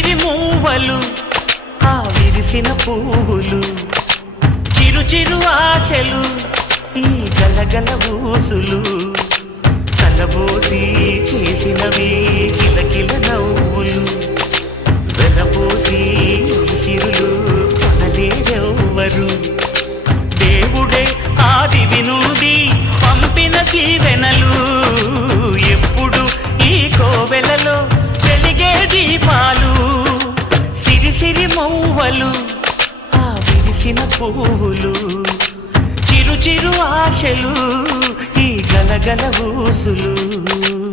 సిరి మూవలు ఆ విరిసిన పువ్వులు చిరు చిరు ఆశలు ఈ గలగల ఊసులు కలబోసి చేసినవి కిలకిల నవ్వులు వెలబోసి సిరులు కొనలేరెవ్వరు దేవుడే ఆదివి నుండి పంపిన దీవెనలు ఎప్పుడు ఈ కోవెలలో వెలిగే దీపాలు సిరి సిరి మౌవలు ఆ విరిసిన పువ్వులు చిరు చిరు ఆశలు ఈ గలగల ఊసులు